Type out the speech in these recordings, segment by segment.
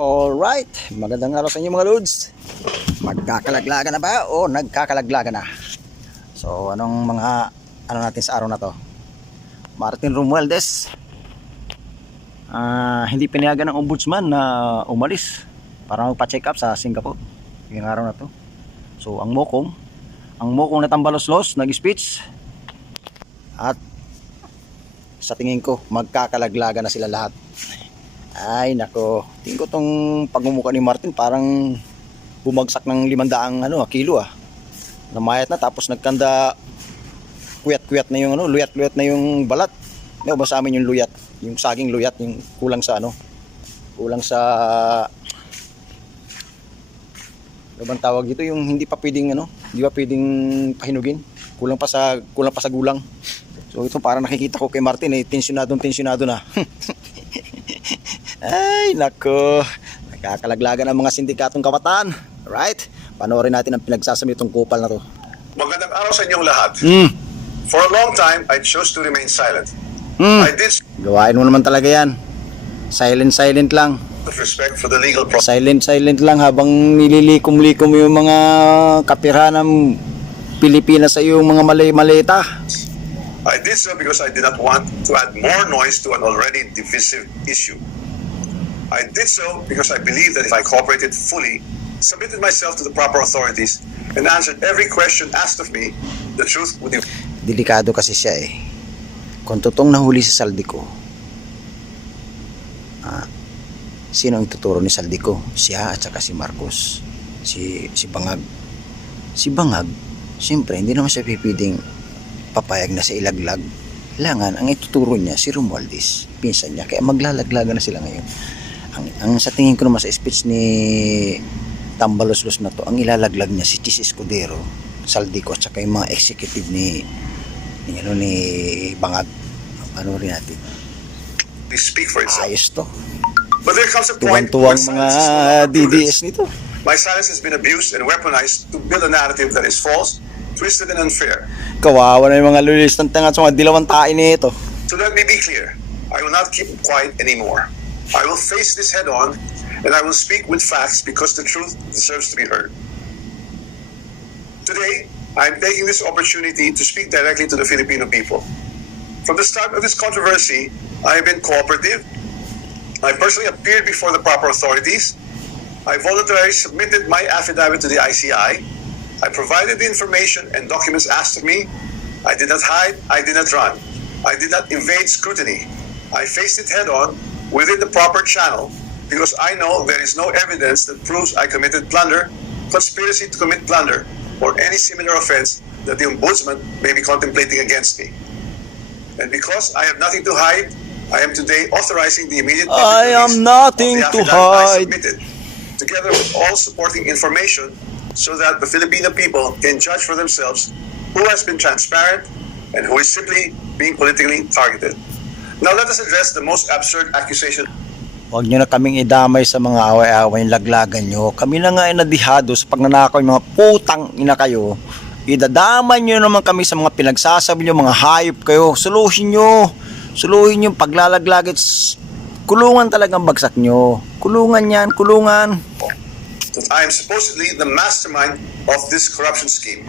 Alright, magandang araw sa inyo mga lods. Magkakalaglagan na ba o nagkakalaglagan na? So anong mga natin sa araw na to? Martin Romualdez, hindi pinayagan ng ombudsman na umalis para magpa-check up sa Singapore yung araw na to. So ang mokong na tambalos-los nag-speech at sa tingin ko magkakalaglagan na sila lahat. Ay nako, tingin ko tong pagmumukha ni Martin parang bumagsak ng 500 kilo namayat na, tapos nagkanda kuyat-kuyat na yung luyat-luyat na yung balat. No, ba sa amin yung luyat, yung saging luyat, yung kulang sa kulang sa ano bang tawag dito, yung hindi pa pwedeng hindi pa pwedeng pahinugin, kulang pa sa gulang. So ito parang nakikita ko kay Martin tensyonado na. Ay nako, nakakalaglagan ang mga sindikatong kabataan. Right? Panoorin natin ang pinagsasabi itong kupal na to. Magandang araw sa inyong lahat. For a long time, I chose to remain silent. I did Gawain mo naman talaga yan. Silent lang. with respect for the legal process. Silent lang habang nililikom-likom yung mga kapirahan ng Pilipinas sa iyong mga maleta. I did so because I did not want to add more noise to an already divisive issue. I did so because I believe that if I cooperated fully, submitted myself to the proper authorities, and answered every question asked of me, the truth would be... Delikado kasi siya Kung totoong nahuli si Saldico, sino ang ituturo ni Saldico? Siya at saka si Marcos, si Bangag. Si Bangag, siyempre hindi naman siya pipiding papayag na sa ilaglag. Kailangan ang ituturo niya si Romualdez, pinsan niya. Kaya maglalaglagan na sila ngayon. Ang sa tingin ko naman sa speech ni Tambalos-los na to, ang ilalaglag niya si Chis Escudero, Saldico at saka yung mga executive ni Bangag. Panoorin natin. They speak for itself. Ayos to. But there comes a point where Tuwang-tuwang mga silence is no longer prudence. DDS nito. My silence has been abused and weaponized to build a narrative that is false, twisted, and unfair. Kawawa na yung mga lulis ng tanga sa mga dilawang tain nito. So let me be clear. I will not keep quiet anymore. I will face this head on, and I will speak with facts because the truth deserves to be heard. Today, I am taking this opportunity to speak directly to the Filipino people. From the start of this controversy, I have been cooperative. I personally appeared before the proper authorities. I voluntarily submitted my affidavit to the ICI. I provided the information and documents asked of me. I did not hide. I did not run. I did not evade scrutiny. I faced it head on within the proper channel because I know there is no evidence that proves I committed plunder, conspiracy to commit plunder, or any similar offense that the Ombudsman may be contemplating against me. And because I have nothing to hide, I am today authorizing the immediate public I am release nothing of to the affidavit I hide. submitted, together with all supporting information so that the Filipino people can judge for themselves who has been transparent and who is simply being politically targeted. Now let us address the most absurd accusation. Huwag nyo na kaming idamay sa mga away-away laglagan nyo. Kami na nga ay nadihado sa pagnanakaw yung mga putang ina kayo. Idadamay nyo naman kami sa mga pinagsasabi nyo, mga hayop kayo. Suluhin yung paglalaglag. Kulungan talagang bagsak nyo. Kulungan yan, kulungan. That I am supposedly the mastermind of this corruption scheme.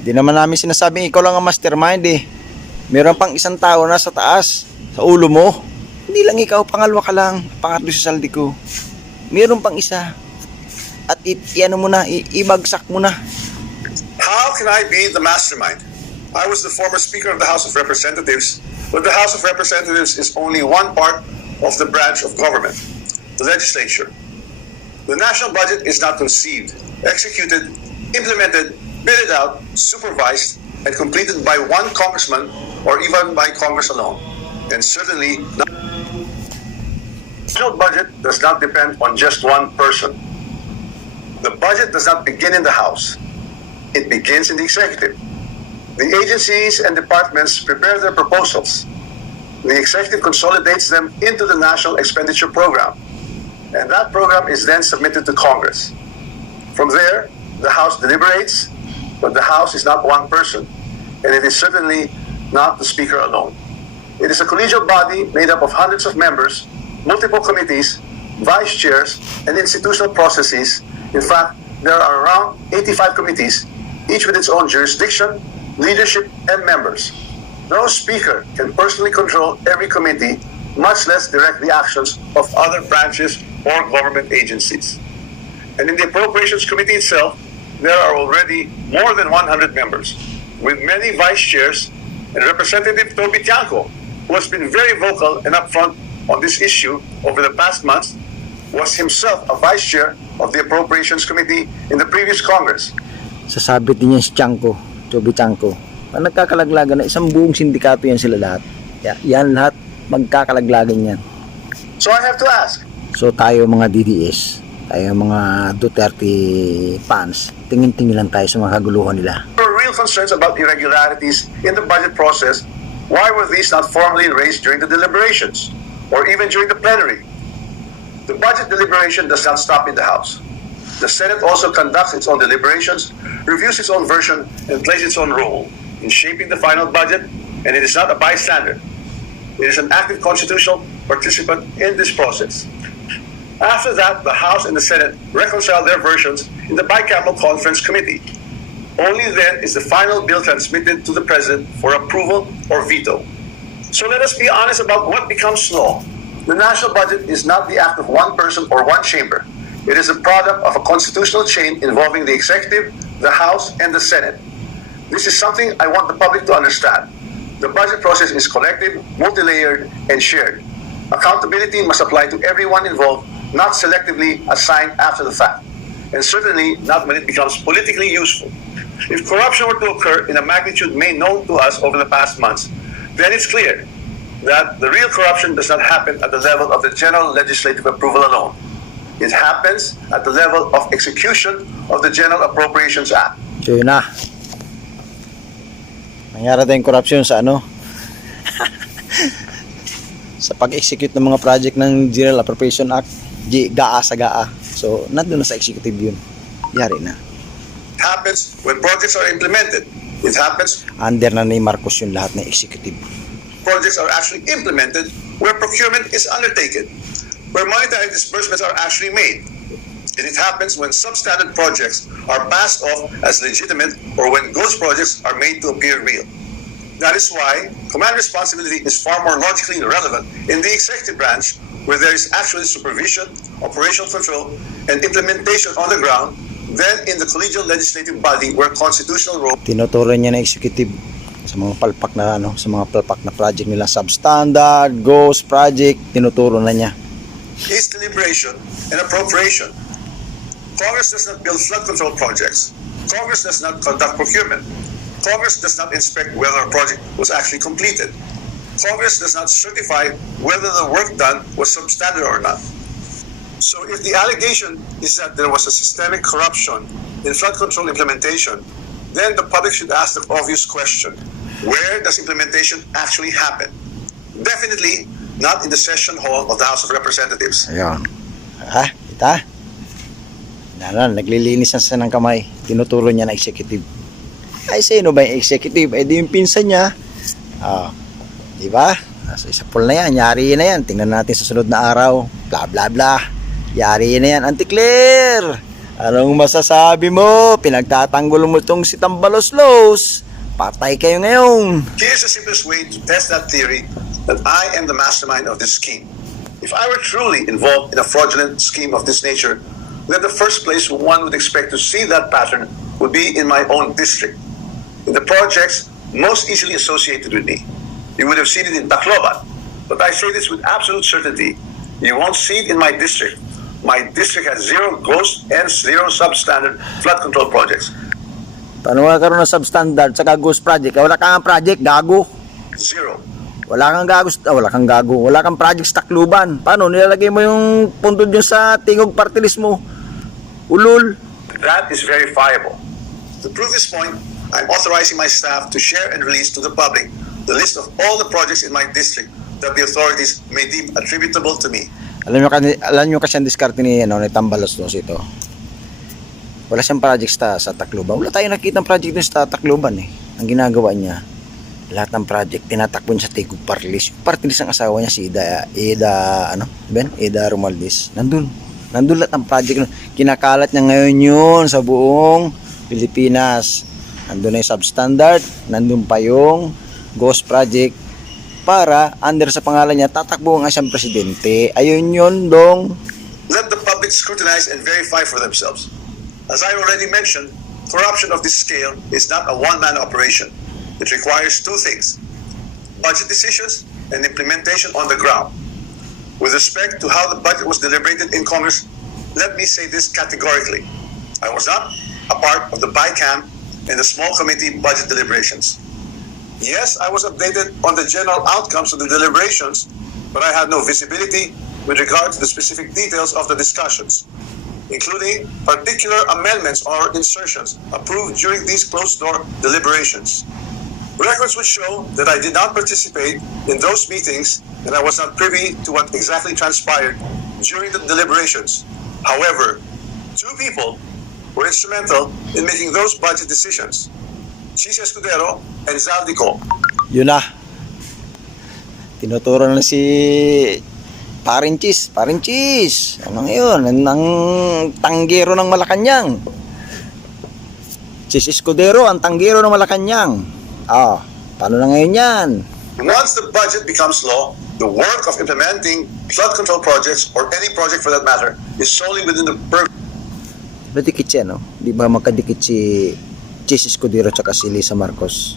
Hindi naman namin sinasabing ikaw lang ang mastermind Meron pang isang tao na sa taas, sa ulo mo. Hindi lang ikaw, pangalawa ka lang, pangatlo si Saldico. Meron pang isa. At ibagsak mo na. How can I be the mastermind? I was the former Speaker of the House of Representatives, but the House of Representatives is only one part of the branch of government, the legislature. The national budget is not conceived, executed, implemented, billed out, supervised, and completed by one congressman or even by Congress alone. And certainly, the national budget does not depend on just one person. The budget does not begin in the House. It begins in the executive. The agencies and departments prepare their proposals. The executive consolidates them into the National Expenditure Program. And that program is then submitted to Congress. From there, the House deliberates, but the House is not one person, and it is certainly not the Speaker alone. It is a collegial body made up of hundreds of members, multiple committees, vice chairs, and institutional processes. In fact, there are around 85 committees, each with its own jurisdiction, leadership, and members. No speaker can personally control every committee, much less direct the actions of other branches or government agencies. And in the Appropriations Committee itself, there are already more than 100 members, with many vice chairs, and Representative Toby Tiangco, who has been very vocal and upfront on this issue over the past months, was himself a vice chair of the Appropriations Committee in the previous Congress. Sasabit din yan si Tiangco, Toby Tiangco. Ang nagkakalaglagan na isang buong sindikato yan sila lahat. Yan lahat magkakalaglagan yan. So I have to ask, So tayo mga DDS, tayo mga Duterte fans, tingin-tingin lang tayo sa mga kaguluhan nila. for real concerns about irregularities in the budget process, why were these not formally raised during the deliberations or even during the plenary? The budget deliberation does not stop in the House. The Senate also conducts its own deliberations, reviews its own version, and plays its own role in shaping the final budget, and it is not a bystander. It is an active constitutional participant in this process. After that, the House and the Senate reconcile their versions in the bicameral conference committee. Only then is the final bill transmitted to the President for approval or veto. So let us be honest about what becomes law. The national budget is not the act of one person or one chamber. It is a product of a constitutional chain involving the executive, the House, and the Senate. This is something I want the public to understand. The budget process is collective, multi-layered, and shared. Accountability must apply to everyone involved, not selectively assigned after the fact, and certainly not when it becomes politically useful. If corruption were to occur in a magnitude made known to us over the past months, then it's clear that the real corruption does not happen at the level of the general legislative approval alone. It happens at the level of execution of the General Appropriations Act. So yun na. Nangyari tayong corruption sa ano? Sa pag-execute ng mga project ng General Appropriation Act, GAA sa GAA. So, nandun na sa executive yun. Yari na. It happens when projects are implemented. It happens Under na ni Marcos yung lahat ng executive. projects are actually implemented, where procurement is undertaken, where monetary disbursements are actually made. And it happens when substandard projects are passed off as legitimate or when ghost projects are made to appear real. That is why command responsibility is far more logically relevant in the executive branch, where there is actually supervision, operational control, and implementation on the ground than in the collegial legislative body where constitutional role Tinuturo niya na executive sa mga palpak na ano, sa mga palpak na project nila, substandard, ghost project, tinuturo na niya. is deliberation and appropriation. Congress does not build flood control projects. Congress does not conduct procurement. Congress does not inspect whether a project was actually completed. Congress does not certify whether the work done was substandard or not. So if the allegation is that there was a systemic corruption in flood control implementation, then the public should ask the obvious question: where does implementation actually happen? Definitely not in the session hall of the House of Representatives. Ayun. Ha? Kita? Naglilinis na siya ng kamay. Tinuturo niya na executive. Ay, sino ba yung executive? Eh, di yung pinsan niya. Di ba? So, isa pool na yan. Yari na yan. Tingnan natin sa sunod na araw. Bla, bla, bla. Yari na yan. Auntie Claire, anong masasabi mo? Pinagtatanggol mo itong si Tambaloslos. Patay kayo ngayon. Here's the simplest way to test that theory that I am the mastermind of this scheme. If I were truly involved in a fraudulent scheme of this nature, then the first place one would expect to see that pattern would be in my own district, in the projects most easily associated with me. You would have seen it in Tacloban, but I say this with absolute certainty. You won't see it in my district. My district has zero ghost and zero substandard flood control projects. Paano magkaroon ng substandard sa ghost project? Wala kang project, gago. Zero. Wala kang gago. Wala kang project sa Tacloban. Paano? Nilalagay mo yung puntod yun sa tingog party list mo. Ulul. That is verifiable. To prove this point, I'm authorizing my staff to share and release to the public the list of all the projects in my district that the authorities may deem attributable to me. Alam nyo kasi ang diskarte ni Tambaloslos ito. Wala siyang project sa Tacloban. Wala tayong nakitang project dun sa Tacloban eh. Ang ginagawa niya, lahat ng project tinatakbo niya sa Tigog Party List. Party list ang asawa niya si Ida Romualdez. Nandun lahat ng project. Kinakalat niya ngayon yun sa buong Pilipinas. Nandun na yung substandard, nandun pa yung ghost project para under sa pangalan niya tatakbo ang isang presidente. Ayun yun dong. Let the public scrutinize and verify for themselves. As I already mentioned, corruption of this scale is not a one-man operation. It requires two things: budget decisions and implementation on the ground. With respect to how the budget was deliberated in Congress, let me say this categorically. I was not a part of the BICAM and the small committee budget deliberations. Yes, I was updated on the general outcomes of the deliberations, but I had no visibility with regard to the specific details of the discussions, including particular amendments or insertions approved during these closed-door deliberations. Records would show that I did not participate in those meetings and I was not privy to what exactly transpired during the deliberations. However, two people were instrumental in making those budget decisions: Chis Escudero and Zaldico. Yun na. Tinuturo na si Parin Chis. Ano ngayon? Ang tanggero ng Malacanang. Chis Escudero, ang tanggero ng Malacanang. Paano na ngayon yan? Once the budget becomes law, the work of implementing flood control projects, or any project for that matter, is solely within the purview Dikit siya, no? Di ba magkadikit si Chis Escudero at si Lisa Marcos?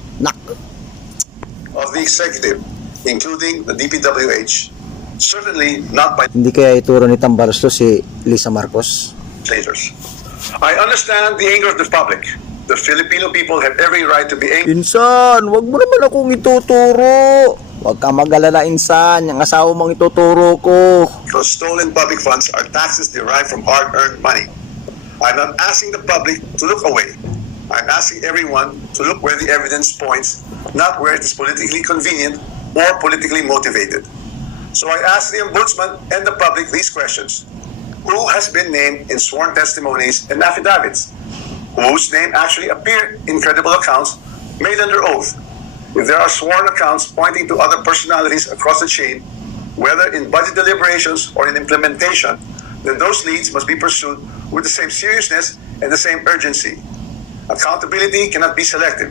of the executive, including the DPWH. Certainly not by Hindi kaya ituro ni Tambalos to si Lisa Marcos? legislators. I understand the anger of the public. The Filipino people have every right to be angry Insan, wag mo naman akong ituturo. Wag ka mag-alala, Insan. Yung asawa mong ituturo ko. because stolen public funds are taxes derived from hard-earned money. I'm not asking the public to look away. I'm asking everyone to look where the evidence points, not where it is politically convenient or politically motivated. So I ask the Ombudsman and the public these questions. Who has been named in sworn testimonies and affidavits? Whose name actually appeared in credible accounts made under oath? If there are sworn accounts pointing to other personalities across the chain, whether in budget deliberations or in implementation, then those leads must be pursued with the same seriousness and the same urgency. Accountability cannot be selective.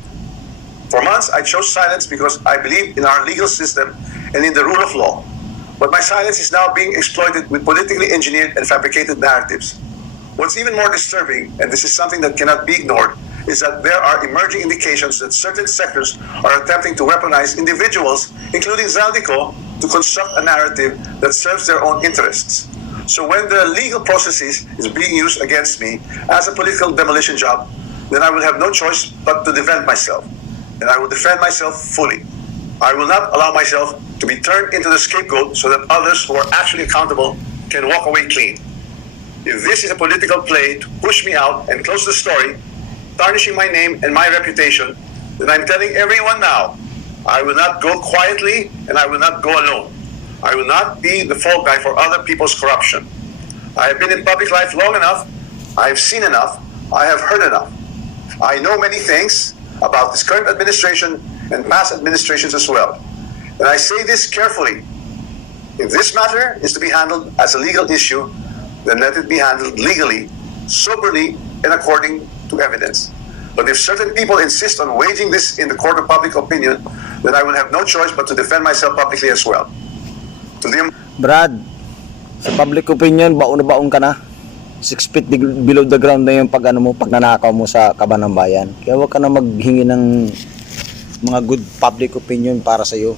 For months, I chose silence because I believe in our legal system and in the rule of law. But my silence is now being exploited with politically engineered and fabricated narratives. What's even more disturbing, and this is something that cannot be ignored, is that there are emerging indications that certain sectors are attempting to weaponize individuals, including Zaldico, to construct a narrative that serves their own interests. So when the legal processes is being used against me as a political demolition job, then I will have no choice but to defend myself. And I will defend myself fully. I will not allow myself to be turned into the scapegoat so that others who are actually accountable can walk away clean. If this is a political play to push me out and close the story, tarnishing my name and my reputation, then I'm telling everyone now, I will not go quietly and I will not go alone. I will not be the fall guy for other people's corruption. I have been in public life long enough. I have seen enough. I have heard enough. I know many things about this current administration and past administrations as well. And I say this carefully. If this matter is to be handled as a legal issue, then let it be handled legally, soberly, and according to evidence. But if certain people insist on waging this in the court of public opinion, then I will have no choice but to defend myself publicly as well. To the Brad, sa public opinion, baon na baon ka na. 6 feet below the ground na yung pag nanakaw mo sa kaban ng bayan. Kaya huwag ka na maghingi ng mga good public opinion para sa iyo.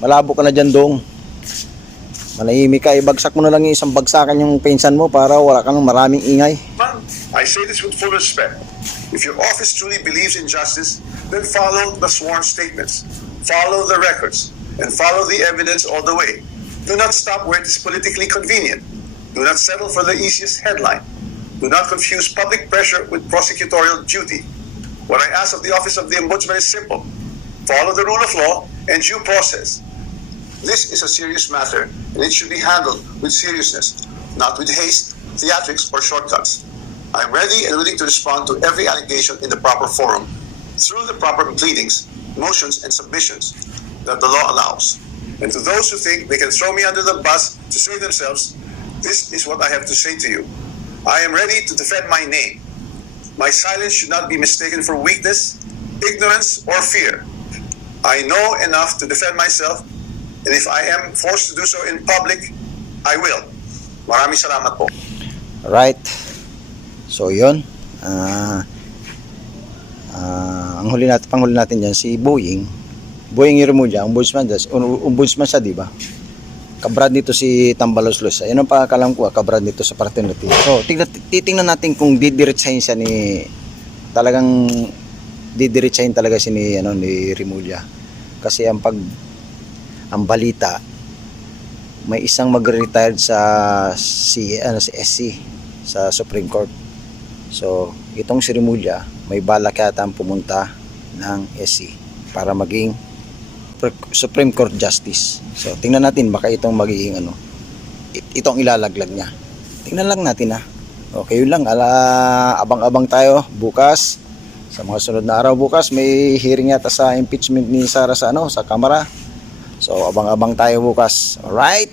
Malabo ka na dyan dong. Manahimik ka, ibagsak mo na lang yung isang bagsakan yung pinsan mo para wala ka ng maraming ingay. I say this with full respect. If your office truly believes in justice, then follow the sworn statements, follow the records, and follow the evidence all the way. Do not stop where it is politically convenient. Do not settle for the easiest headline. Do not confuse public pressure with prosecutorial duty. What I ask of the Office of the Ombudsman is simple. Follow the rule of law and due process. This is a serious matter, and it should be handled with seriousness, not with haste, theatrics, or shortcuts. I'm ready and willing to respond to every allegation in the proper forum, through the proper pleadings, motions and submissions that the law allows. And to those who think they can throw me under the bus to save themselves, this is what I have to say to you. I am ready to defend my name. My silence should not be mistaken for weakness, ignorance, or fear. I know enough to defend myself, and if I am forced to do so in public, I will. Maraming salamat po. Right. So, yun. Ang panghuli natin dyan, si Boying Remulla, ombudsman siya, di ba? Kabrad nito si Tambaloslos. Ayun ang pakakalam ko, kabrad nito sa fraternity. So, titingnan natin kung didiretsahin siya talagang didiretsahin talaga siya ni Remulla. Kasi ang balita, may isang magre-retired sa SC sa Supreme Court. So, itong si Remulla, may balak yata ang pumunta ng SC para maging Supreme Court Justice. So, tingnan natin baka itong magiging itong ilalaglag niya. Tingnan lang natin Okay, yun lang. Abang-abang tayo bukas. Sa mga sunod na araw bukas, may hearing yata sa impeachment ni Sara sa Kamara. So, abang-abang tayo bukas. Alright?